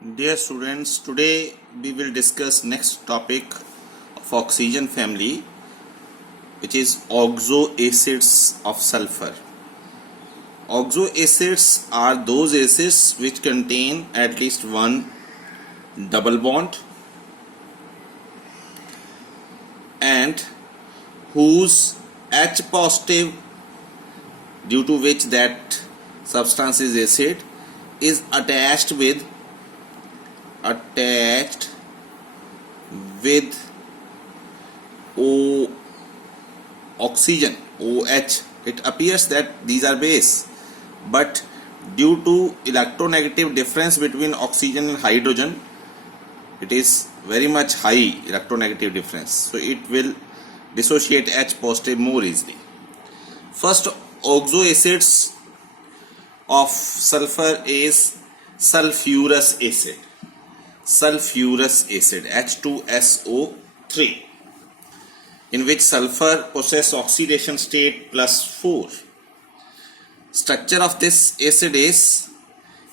Dear students, today we will discuss next topic of oxygen family, which is oxo acids of sulfur. Oxo acids are those acids which contain at least one double bond and whose H positive, due to which that substance is acid, is attached with oxygen, OH. It appears that these are base, but due to electronegative difference between oxygen and hydrogen, it is very much high electronegative difference, so it will dissociate H positive more easily. First oxo acids of sulfur is sulfurous acid, H2SO3, in which sulfur possess oxidation state +4. Structure of this acid is,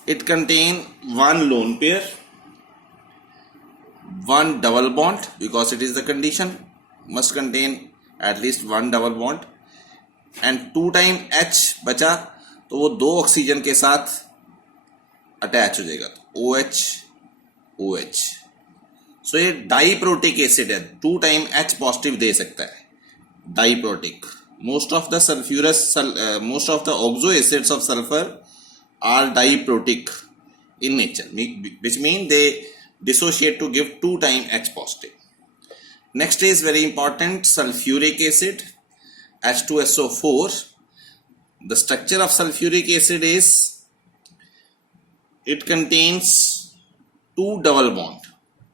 it contain one lone pair, one double bond, because it is the condition, must contain at least one double bond, and 2 time H बचा तो वो दो oxygen के साथ attach हो जाएगा, तो OH. सो ये डाइप्रोटिक एसिड है, 2 टाइम H पॉजिटिव दे सकता है, diprotic. Most of the oxo acids of sulphur are diprotic in nature, which mean they dissociate to give 2 time H positive. Next is very important, sulfuric acid, H2SO4. The structure of sulfuric acid is, it contains 2 double bond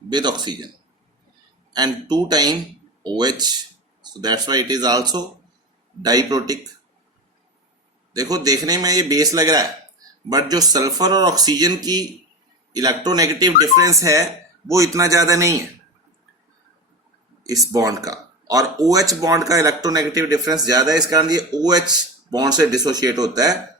with oxygen and 2 time OH, so that's why it is also diprotic. देखो देखने में ये base लग रहा है, but जो sulphur और oxygen की इलेक्ट्रोनेगेटिव डिफरेंस है वो इतना ज्यादा नहीं है इस बॉन्ड का, और OH बॉन्ड का इलेक्ट्रोनेगेटिव डिफरेंस ज्यादा है, इस कारण ये OH बॉन्ड से डिसोशिएट होता है.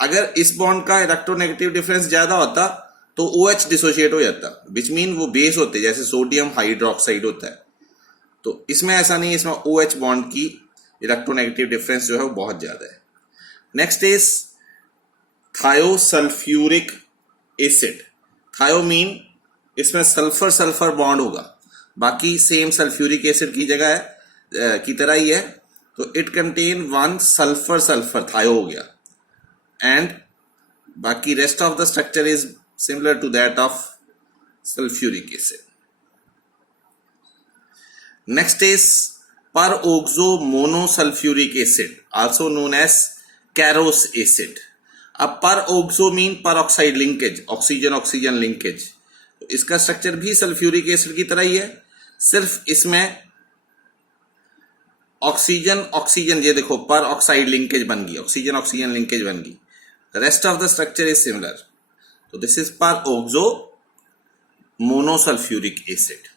अगर इस बॉन्ड का इलेक्ट्रोनेगेटिव डिफरेंस ज्यादा होता तो OH डिसोशिएट हो जाता, विच मीन वो बेस होते, जैसे सोडियम हाइड्रोक्साइड होता है. तो इसमें ऐसा नहीं है, इसमें OH बॉन्ड की इलेक्ट्रोनेगेटिव डिफरेंस जो है वो बहुत ज्यादा है. Next is thiosulphuric acid. Thio mean इसमें सल्फर सल्फर बॉन्ड होगा, बाकी सेम सल्फ्यूरिक एसिड की जगह है की तरह ही है, तो it contain one sulphur sulphur, thio हो गया, एंड बाकी rest of the structure is similar to that of sulphuric acid. Next is per oxo monosulphuric acid, also known as Caro's acid. अब per oxo mean per oxide linkage, oxygen oxygen linkage. तो इसका structure भी sulphuric acid की तरह ही है, सिर्फ इसमें ऑक्सीजन ऑक्सीजन, ये देखो पर ऑक्साइड लिंकेज बन गई, ऑक्सीजन ऑक्सीजन लिंकेज बन गई. Rest of the structure is similar. तो this is per oxo monosulphuric acid.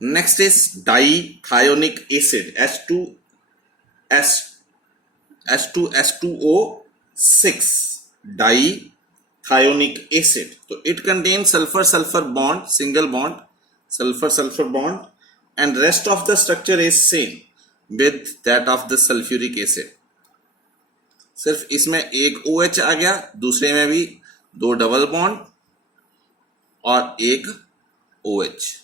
Next is dithionic acid, H2SO6, dithionic acid. तो it contain sulphur sulphur bond, single bond, sulphur sulphur bond, and rest of the structure is same with that of the sulphuric acid. सिर्फ इसमें एक OH आ गया, दूसरे में भी 2 double bond और एक OH.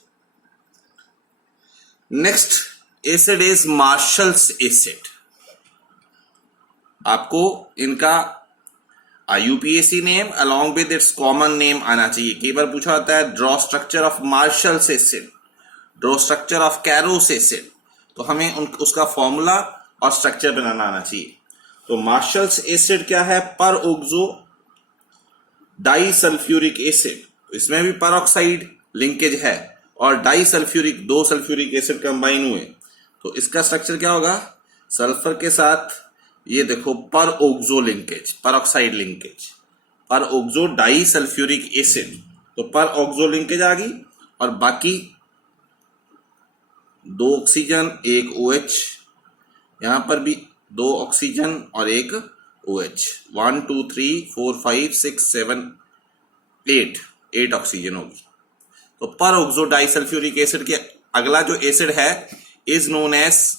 Next acid is marshals acid. आपको इनका IUPAC name along with its common name आना चाहिए. कई बार पूछा होता है draw structure of marshals acid, draw structure of Carolus acid, तो हमें उसका फॉर्मूला और स्ट्रक्चर बनाना आना चाहिए. तो मार्शल्स एसिड क्या है, पर ऑक्सो डाइसल्फ्यूरिक एसिड. इसमें भी पर ऑक्साइड लिंकेज है और डाइसल्फ्यूरिक, 2 सल्फ्यूरिक एसिड कंबाइन हुए, तो इसका स्ट्रक्चर क्या होगा, सल्फर के साथ ये देखो पर ऑक्सो लिंकेज, पर ऑक्साइड लिंकेज, पर ऑक्सो डाइसल्फ्यूरिक एसिड. तो पर ऑक्सो लिंकेज आ गई और बाकी 2 ऑक्सीजन 1 OH, यहां पर भी 2 ऑक्सीजन और एक OH. 1 2 3 4 5 6 7 8 8 ऑक्सीजन होगी। तो पर ऑक्सो डाइसल्फ्यूरिक एसिड के अगला जो एसिड है is known as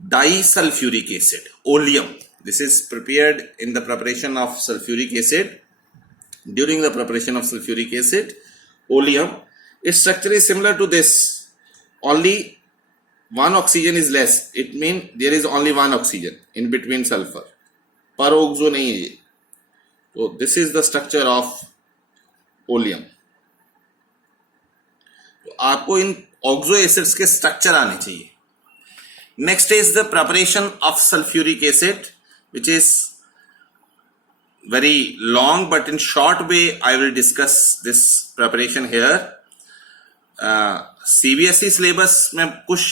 disulphuric acid, oleum. This is prepared in the preparation of sulphuric acid. During the preparation of sulfuric acid, oleum, its structure is similar to this, only one oxygen is less. It means there is only one oxygen in between sulfur. Peroxo नहीं है ये. So this is the structure of oleum. तो आपको इन oxo acids के structure आने चाहिए. Next is the preparation of sulphuric acid, which is very long, but in short way I will discuss this preparation here. CBSE syllabus में कुछ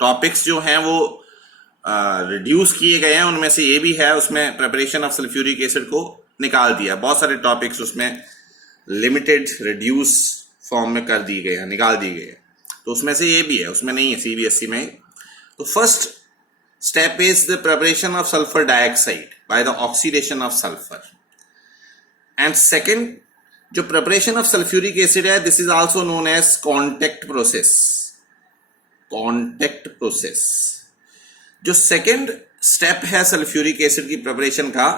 topics जो हैं वो रिड्यूस किए गए हैं, उनमें से ये भी है. उसमें प्रिपरेशन ऑफ सल्फ्यूरिक एसिड को निकाल दिया. बहुत सारे टॉपिक्स उसमें लिमिटेड रिड्यूस फॉर्म में कर दिए गए हैं, निकाल दिए गए हैं. तो उसमें से ये भी है, उसमें नहीं है CBSE में. तो first step is the preparation of sulfur dioxide by the oxidation of sulfur. And second, जो preparation of sulfuric acid है, this is also known as contact process. Contact process. जो second step है sulfuric acid की preparation का,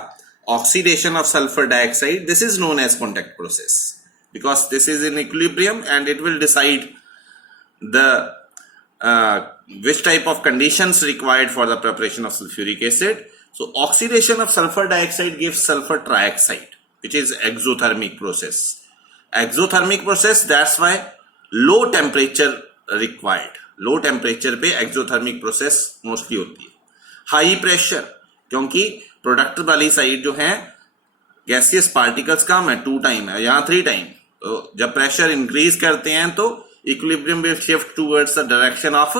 oxidation of sulfur dioxide, this is known as contact process because this is in equilibrium and it will decide the which type of conditions required for the preparation of sulfuric acid. So oxidation of sulfur dioxide gives sulfur trioxide, which is exothermic process. Exothermic process, that's why low temperature required. Low temperature पे exothermic process mostly होती है. High pressure, क्योंकि product वाली side जो है gaseous particles कम है, 2 time है, यहाँ 3 टाइम. तो जब प्रेशर इंक्रीज करते हैं तो equilibrium will shift towards the direction of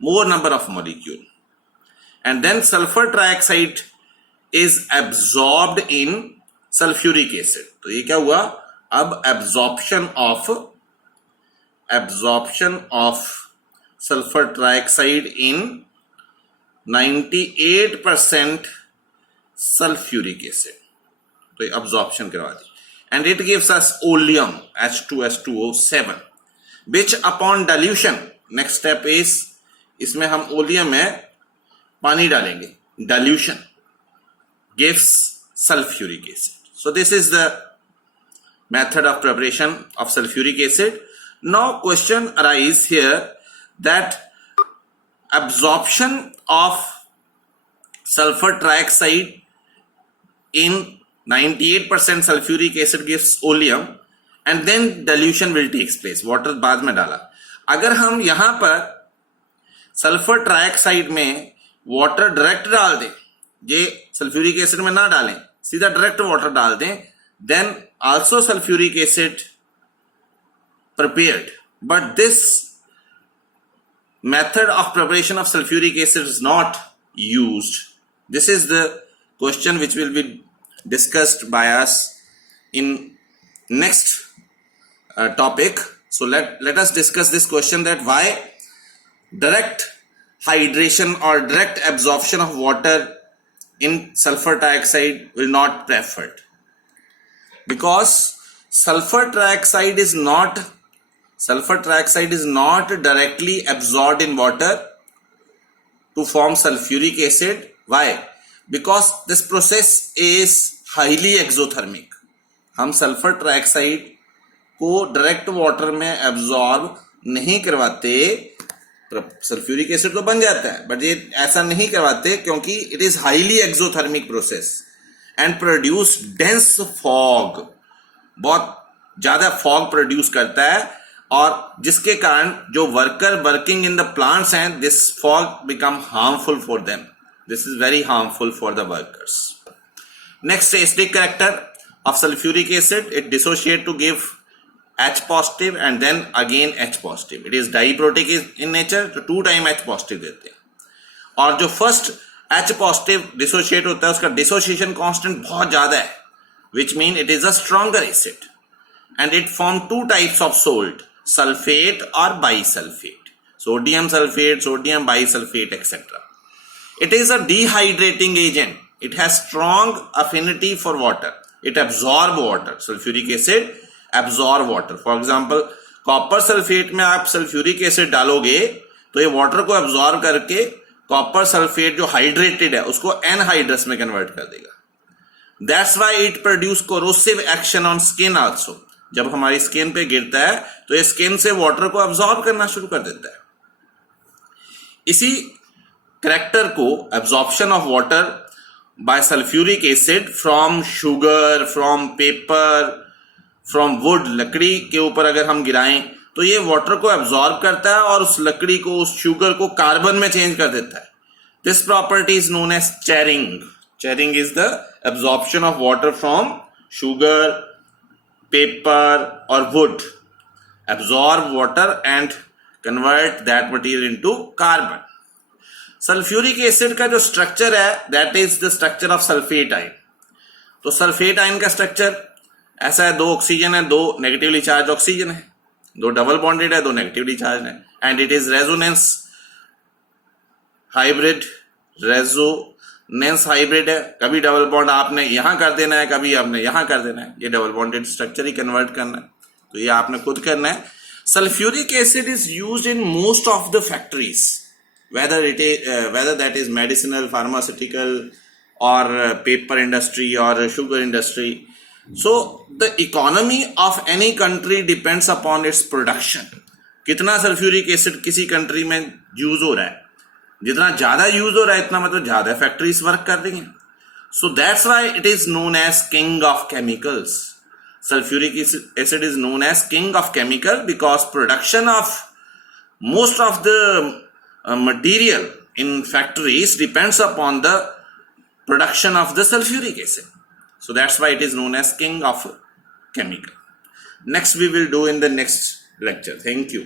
more number of molecule, and then sulfur trioxide is absorbed in sulfuric acid. तो ये क्या हुआ, अब absorption of sulfur trioxide in 98% sulfuric acid. तो ये absorption करवा दी, and it gives us oleum H2SO7, which upon dilution, next step is, इसमें हम ओलियम में पानी डालेंगे, dilution gives sulfuric acid. So this is the method of preparation of sulfuric acid. Now question arise here that absorption of sulfur trioxide in 98% sulfuric acid gives oleum, and then dilution will takes place. Water बाद में डाला. अगर हम यहां पर sulphur trioxide में water direct डाल दें, ये सल्फ्यूरिक एसिड में ना डालें, सीधा डायरेक्ट वाटर डाल दें, then also sulfuric acid prepared. But this method of preparation of sulfuric acid is not used. This is the question which will be discussed by us in next topic. So let us discuss this question, that why direct hydration or direct absorption of water in sulfur trioxide will not preferred, because sulfur trioxide is not directly absorbed in water to form sulfuric acid. Why? Because this process is highly exothermic. हम sulphur trioxide को direct water में absorb नहीं करवाते. Sulphuric acid तो बन जाता है, but ये ऐसा नहीं करवाते क्योंकि it is highly exothermic process and produce dense fog. बहुत ज्यादा फॉग प्रोड्यूस करता है, और जिसके कारण जो worker working in the plants हैं, this fog become harmful for them. This is very harmful for the workers. Next, acidic character of sulfuric acid, it dissociate to give H positive and then again H positive. It is diprotic in nature, तो 2 time H positive देते हैं. और जो first H positive dissociate होता है, उसका dissociation constant बहुत ज्यादा है, which mean it is a stronger acid, and it form 2 types of salt, sulfate or bisulfate, sodium sulfate, sodium bisulfate, etc. It is a dehydrating agent. It has strong affinity for water. it absorb water. Sulfuric acid absorb water. For example, copper sulphate में आप sulphuric acid डालोगे तो ये water को absorb करके copper sulphate जो hydrated है उसको एनहाइड्रस में कन्वर्ट कर देगा. That's why it produce corrosive action on skin also. जब हमारी स्किन पे गिरता है तो ये स्किन से वाटर को एब्जॉर्ब करना शुरू कर देता है. इसी करेक्टर को absorption of water bye sulphuric acid from sugar, from paper, from would, लकड़ी के ऊपर अगर हम गिराएं तो ये वाटर को एब्जॉर्ब करता है और उस लकड़ी को, उस शुगर को कार्बन में चेंज कर देता है. This property is known as charring. Charring is the absorption of water from sugar, paper और wood. Absorb water and convert that material into carbon. Sulphuric acid का जो स्ट्रक्चर है that is the structure of sulphate ion. तो sulphate ion का structure ऐसा है, 2 oxygen है, 2 negatively charge oxygen है, 2 डबल बॉन्डेड है, 2 नेगेटिवली चार्ज है, and it is resonance hybrid. Resonance hybrid है, कभी डबल बॉन्ड आपने यहां कर देना है, कभी आपने यहां कर देना है. ये डबल बॉन्डेड स्ट्रक्चर ही कन्वर्ट करना है, तो ये आपने खुद करना है. Sulphuric acid is used in most of the factories, whether that is medicinal, pharmaceutical or paper industry or sugar industry. So the economy of any country depends upon its production. कितना sulphuric acid किसी country में use हो रहा है, जितना ज्यादा use हो रहा है इतना मतलब ज्यादा फैक्ट्रीज वर्क कर रही हैं. So that's why it is known as king of chemicals. Sulfuric acid is known as king of chemical because production of most of the material in factories depends upon the production of the sulfuric acid. So that's why it is known as king of chemical. Next we will do in the next lecture. Thank you.